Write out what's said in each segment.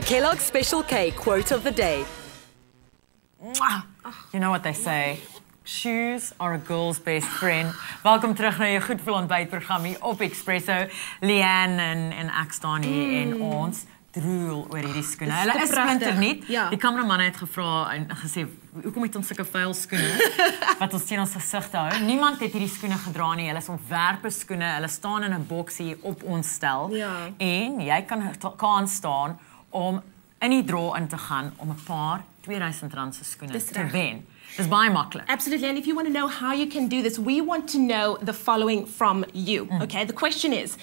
The Kellogg's Special K quote of the day. You know what they say. Shoes are a girl's best friend. Welkom terug na jou Goed Voel ontbytprogram hier op Expresso. Leanne en ek staan hier en ons droel oor hierdie skoene. Hulle is splinternuut. Ja. Die kameraman het gevra en gesê, hoekom het ons sulke vuil skoene wat ons teen ons gesigte hou? Niemand het hierdie skoene gedra nie. Hulle is ontwerpe skoene. Hulle staan in 'n boks hier op ons stel. Ja. En jy kan staan om in die draw in te gaan om 'n paar R2000 se skoene te wen. Dis baie maklik. Absolutely, and if you want to know how you can do this, we want to know the following from you, okay? The question is,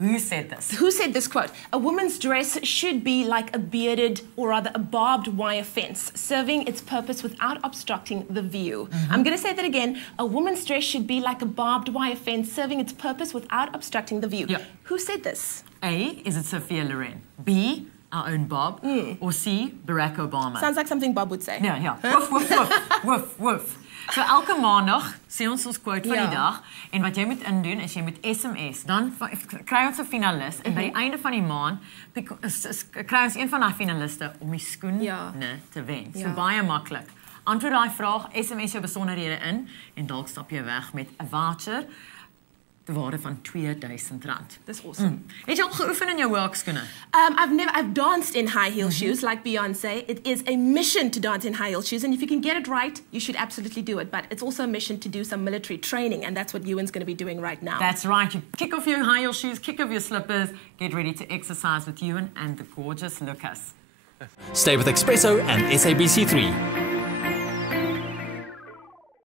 Who said this? who said this quote? A woman's dress should be like a bearded, or rather a barbed wire fence, serving its purpose without obstructing the view. I'm going to say that again. A woman's dress should be like a barbed wire fence, serving its purpose without obstructing the view. Yeah. Who said this? A, is it Sophia Loren? B, our own Bob? Or C, Barack Obama? Sounds like something Bob would say. Ja. Woof, woof, woof, woof, woof. So elke maandag sê ons quote van die dag en wat jy moet indoen is jy moet SMS, dan kry ons 'n finalis en by die einde van die maand kry ons een van daai finaliste om die skoene te wen. So baie maklik. Antwoord daai vraag, SMS jou besonderhede in en dalk stap jy weg met 'n voucher te waarde van R2000. That's awesome. Het jy al geoefen in jou hoekskoene? I've danced in high heel shoes like Beyonce. It is a mission to dance in high heel shoes, and if you can get it right, you should absolutely do it. But it's also a mission to do some military training, and that's what Ewan's going to be doing right now. That's right. You kick off your high heel shoes, kick off your slippers, get ready to exercise with Ewan and the gorgeous Lucas. Stay with Expresso and SABC3.